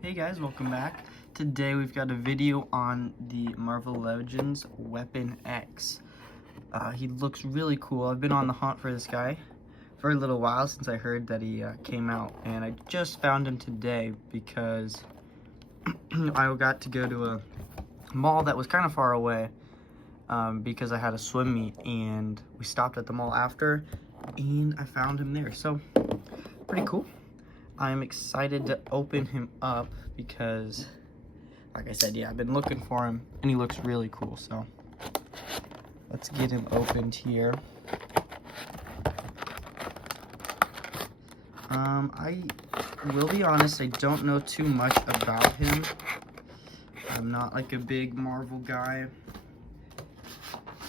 Hey guys, welcome back. Today we've got a video on the Marvel Legends Weapon X. He looks really cool. I've been on the hunt for this guy for a little while since I heard that he came out, and I just found him today because I got to go to a mall that was kind of far away because I had a swim meet, and we stopped at the mall after, and I found him there. So, pretty cool. I'm excited to open him up because, like I said, yeah, I've been looking for him and he looks really cool. So let's get him opened here. I will be honest, I don't know too much about him. I'm not like a big Marvel guy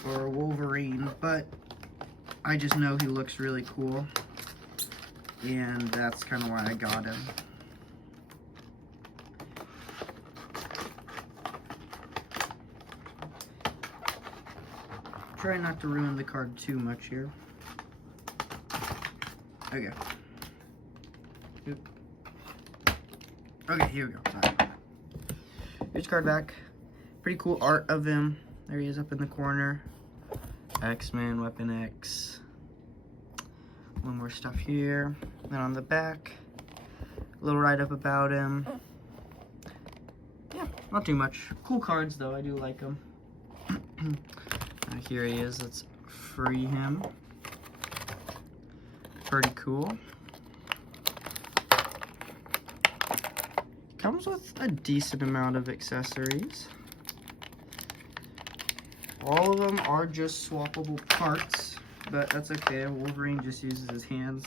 or Wolverine, but I just know he looks really cool. And that's kind of why I got him. Try not to ruin the card too much here. Okay. Okay, here we go. Sorry. Here's card back. Pretty cool art of him. There he is up in the corner. X-Men, Weapon X. One more stuff here. Then on the back, a little write-up about him. Yeah, not too much. Cool cards, though. I do like them. Here he is. Let's free him. Pretty cool. Comes with a decent amount of accessories. All of them are just swappable parts, but that's okay. Wolverine just uses his hands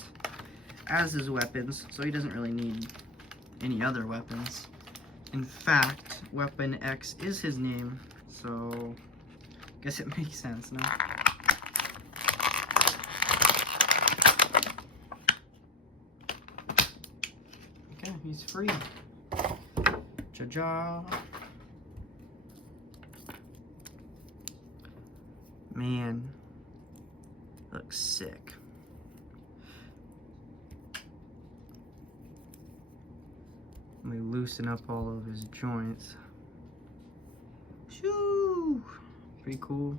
as his weapons, so he doesn't really need any other weapons. In fact, Weapon X is his name, so I guess it makes sense now. Okay, he's free. Cha-cha. Man, looks sick. Let me loosen up all of his joints. Shoo! Pretty cool.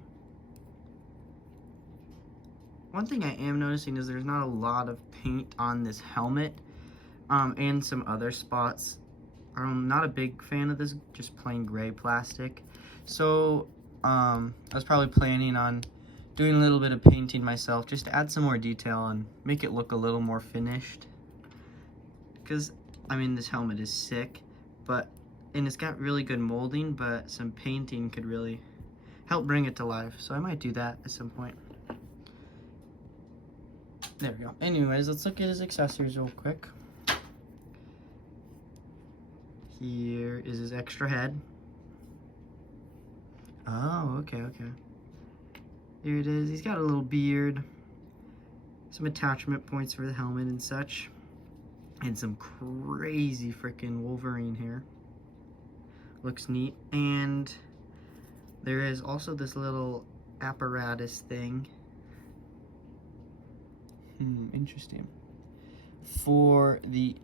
One thing I am noticing is there's not a lot of paint on this helmet, and some other spots. I'm not a big fan of this, just plain gray plastic. So, I was probably planning on doing a little bit of painting myself, just to add some more detail and make it look a little more finished. Because, I mean, this helmet is sick, and it's got really good molding, but some painting could really help bring it to life. So I might do that at some point. There we go. Anyways, let's look at his accessories real quick. Here is his extra head. Oh, okay. Here it is. He's got a little beard. Some attachment points for the helmet and such. And some crazy freaking Wolverine hair. Looks neat. And there is also this little apparatus thing. Interesting. For the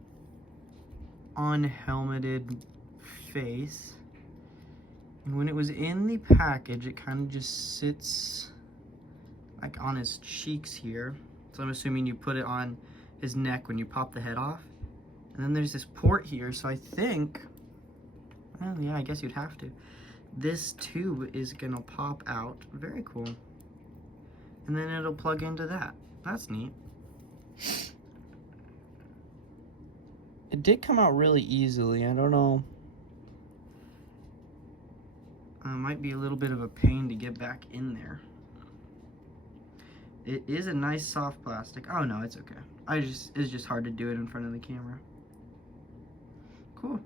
unhelmeted face. And when it was in the package, it kind of just sits like on his cheeks here. So I'm assuming you put it on his neck when you pop the head off. And then there's this port here, so I think, well, yeah, I guess you'd have to. This tube is gonna pop out. Very cool. And then it'll plug into that. That's neat. It did come out really easily. I don't know. Might be a little bit of a pain to get back in there. It is a nice soft plastic. Oh no, it's okay. It's just hard to do it in front of the camera. Cool.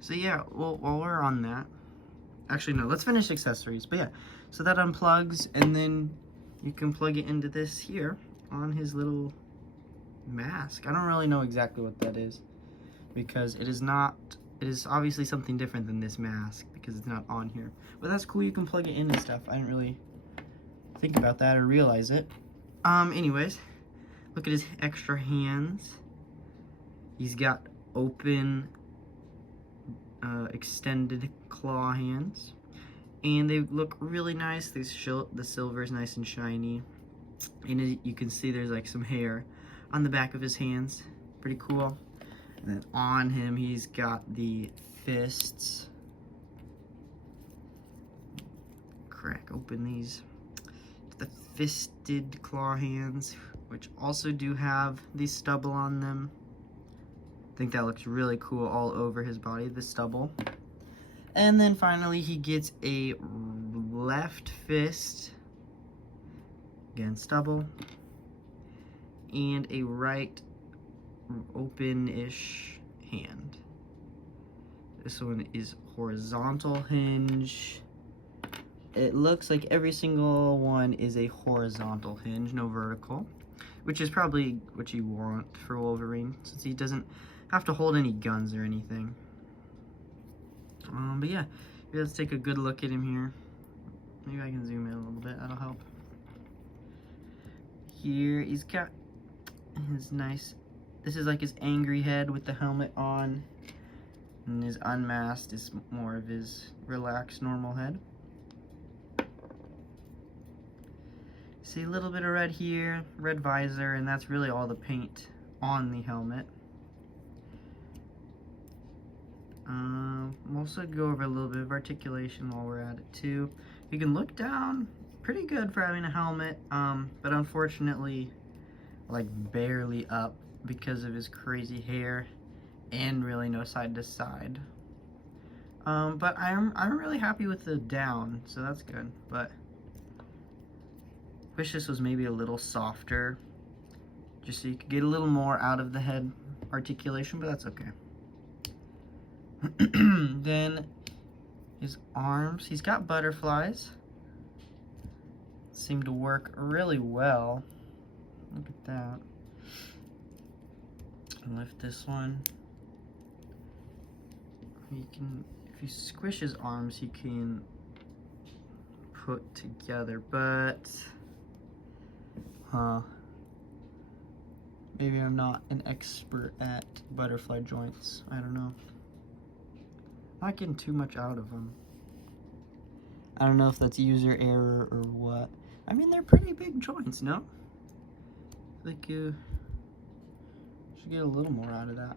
So yeah, well, while we're on that, actually no, let's finish accessories. But yeah, so that unplugs, and then you can plug it into this here on his little mask. I don't really know exactly what that is, because it is obviously something different than this mask, because it's not on here. But that's cool, you can plug it in and stuff. I didn't really think about that or realize it. Anyways, look at his extra hands. He's got open, extended claw hands. And they look really nice. The silver is nice and shiny. And as you can see, there's like some hair on the back of his hands. Pretty cool. And then on him, he's got the fists. Crack open these. The fisted claw hands, which also do have the stubble on them. I think that looks really cool all over his body, the stubble. And then finally he gets a left fist, again stubble, and a right open-ish hand. This one is horizontal hinge. It looks like every single one is a horizontal hinge, no vertical, which is probably what you want for Wolverine, since he doesn't have to hold any guns or anything. But yeah, let's take a good look at him here. Maybe I can zoom in a little bit, that'll help. Here he's got his nice, this is like his angry head with the helmet on, and his unmasked is more of his relaxed normal head. See a little bit of red here, red visor, and that's really all the paint on the helmet. We'll also go over a little bit of articulation while we're at it too. You can look down, pretty good for having a helmet, but unfortunately, like barely up because of his crazy hair and really no side to side. But I'm really happy with the down, so that's good. But wish this was maybe a little softer, just so you could get a little more out of the head articulation, but that's okay. Then his arms, he's got butterflies. Seem to work really well. Look at that. Lift this one. He can, if you squish his arms, he can put together, but maybe I'm not an expert at butterfly joints. I don't know. Not getting too much out of them. I don't know if that's user error or what. I mean, they're pretty big joints, no? Like you should get a little more out of that.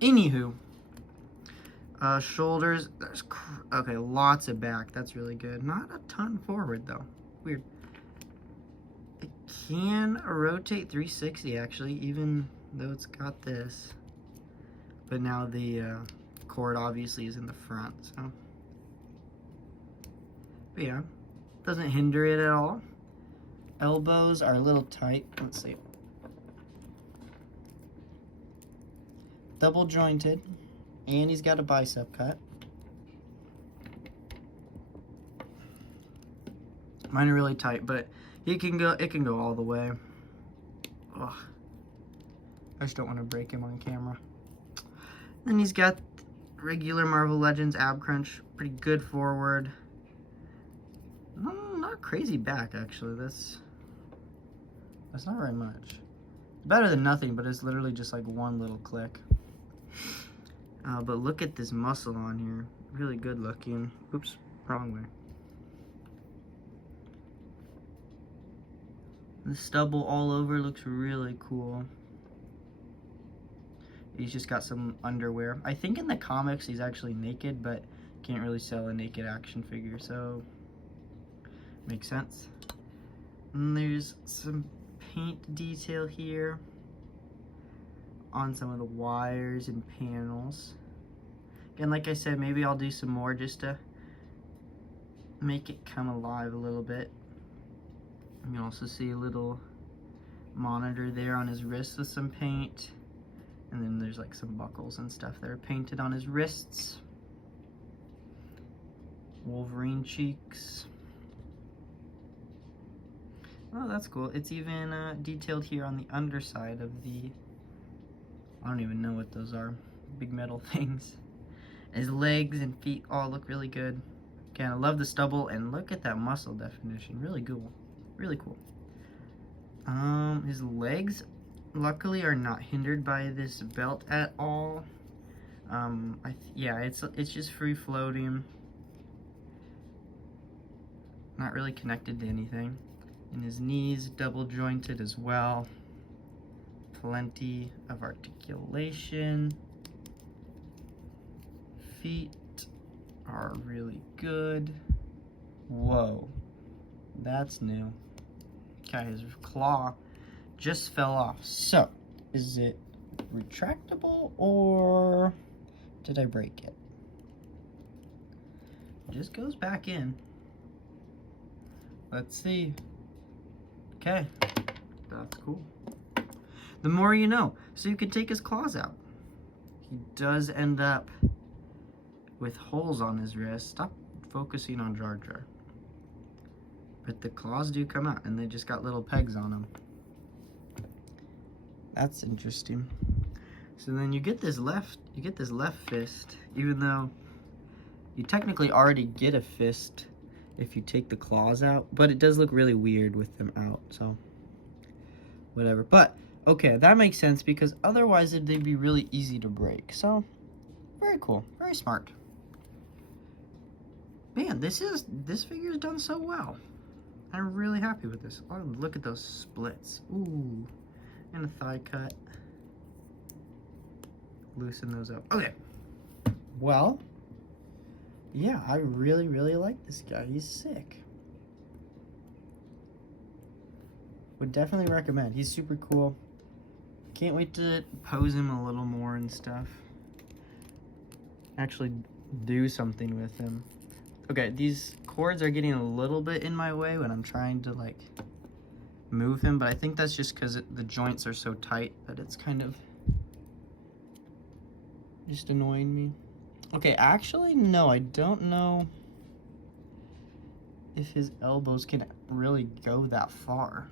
Anywho, shoulders. There's okay, lots of back. That's really good. Not a ton forward though. Weird. It can rotate 360 actually, even though it's got this. But now the cord obviously is in the front, so. But yeah, doesn't hinder it at all. Elbows are a little tight. Let's see. Double jointed, and he's got a bicep cut. Mine are really tight, but it can go all the way. Ugh. I just don't want to break him on camera. Then he's got regular Marvel Legends ab crunch, pretty good forward. Not crazy back actually. That's not very much. Better than nothing, but it's literally just like one little click. But look at this muscle on here, really good looking. Oops, wrong way. The stubble all over looks really cool. He's just got some underwear. I think in the comics he's actually naked, but can't really sell a naked action figure, so makes sense. And there's some paint detail here on some of the wires and panels. Again, like I said, maybe I'll do some more just to make it come alive a little bit. You can also see a little monitor there on his wrist with some paint. And then there's like some buckles and stuff that are painted on his wrists. Wolverine cheeks. Oh, that's cool. It's even detailed here on the underside of the, I don't even know what those are, big metal things. His legs and feet all look really good. Again, I love the stubble, and look at that muscle definition. Really cool. Really cool. His legs luckily are not hindered by this belt at all. Yeah, it's just free floating. Not really connected to anything. And his knees double jointed as well. Plenty of articulation. Feet are really good. Whoa, that's new. Okay, his claw just fell off. So, is it retractable or did I break it? It just goes back in. Let's see. Okay, that's cool. The more you know. So you can take his claws out. He does end up with holes on his wrist. Stop focusing on Jar Jar. But the claws do come out, and they just got little pegs on them. That's interesting. So then you get this left fist, even though you technically already get a fist if you take the claws out, but it does look really weird with them out, so whatever. But okay, that makes sense because otherwise they'd be really easy to break. So very cool, very smart. Man, this figure's done so well. I'm really happy with this. Oh, look at those splits. Ooh, and a thigh cut. Loosen those up. Okay. Well, yeah, I really, really like this guy. He's sick. Would definitely recommend. He's super cool. Can't wait to pose him a little more and stuff. Actually do something with him. Okay, these cords are getting a little bit in my way when I'm trying to like move him, but I think that's just because the joints are so tight that it's kind of just annoying me. Okay, actually, no, I don't know if his elbows can really go that far.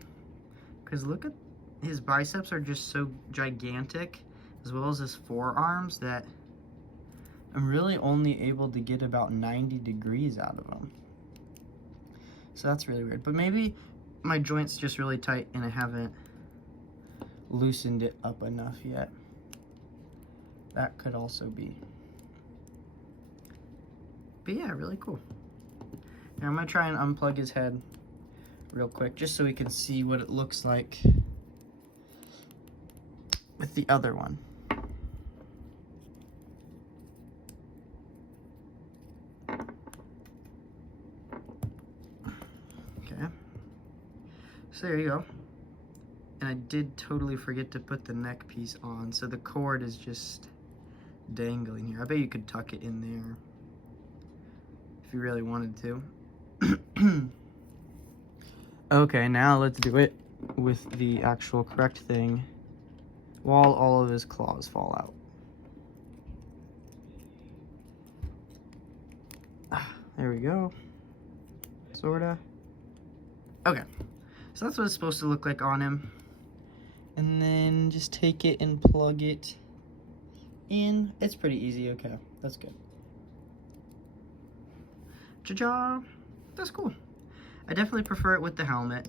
Because look at his biceps are just so gigantic, as well as his forearms, that I'm really only able to get about 90 degrees out of them. So that's really weird. But maybe my joint's just really tight and I haven't loosened it up enough yet. That could also be. But yeah, really cool. Now I'm gonna try and unplug his head real quick just so we can see what it looks like with the other one. Okay. So there you go. And I did totally forget to put the neck piece on, so the cord is just dangling here. I bet you could tuck it in there if you really wanted to. Okay, now let's do it with the actual correct thing while all of his claws fall out. There we go. Sorta. Okay, so that's what it's supposed to look like on him. And then just take it and plug it in. It's pretty easy. Okay, that's good. Cha-cha! That's cool. I definitely prefer it with the helmet,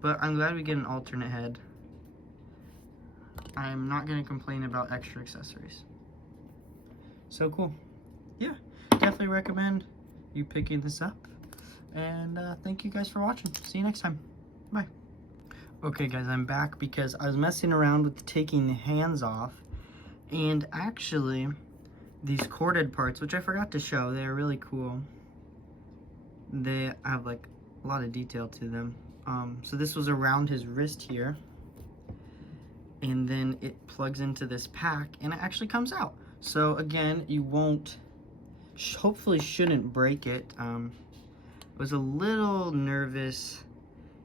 but I'm glad we get an alternate head. I'm not going to complain about extra accessories. So cool. Yeah, definitely recommend you picking this up. And thank you guys for watching. See you next time. Bye. Okay guys, I'm back because I was messing around with taking the hands off, and actually these corded parts, which I forgot to show, they're really cool. They have like a lot of detail to them. So this was around his wrist here, and then it plugs into this pack and it actually comes out. So again, you won't, hopefully shouldn't break it. I was a little nervous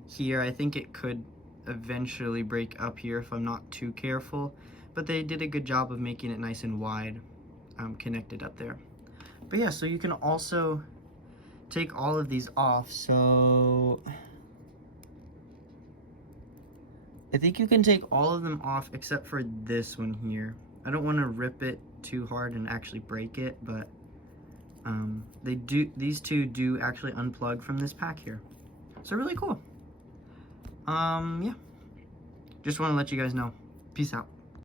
here. I think it could eventually break up here if I'm not too careful, but they did a good job of making it nice and wide, connected up there. But yeah, so you can also take all of these off. So I think you can take all of them off except for this one here. I don't want to rip it too hard and actually break it, but these two do actually unplug from this pack here. So really cool. Yeah. just want to let you guys know. Peace out.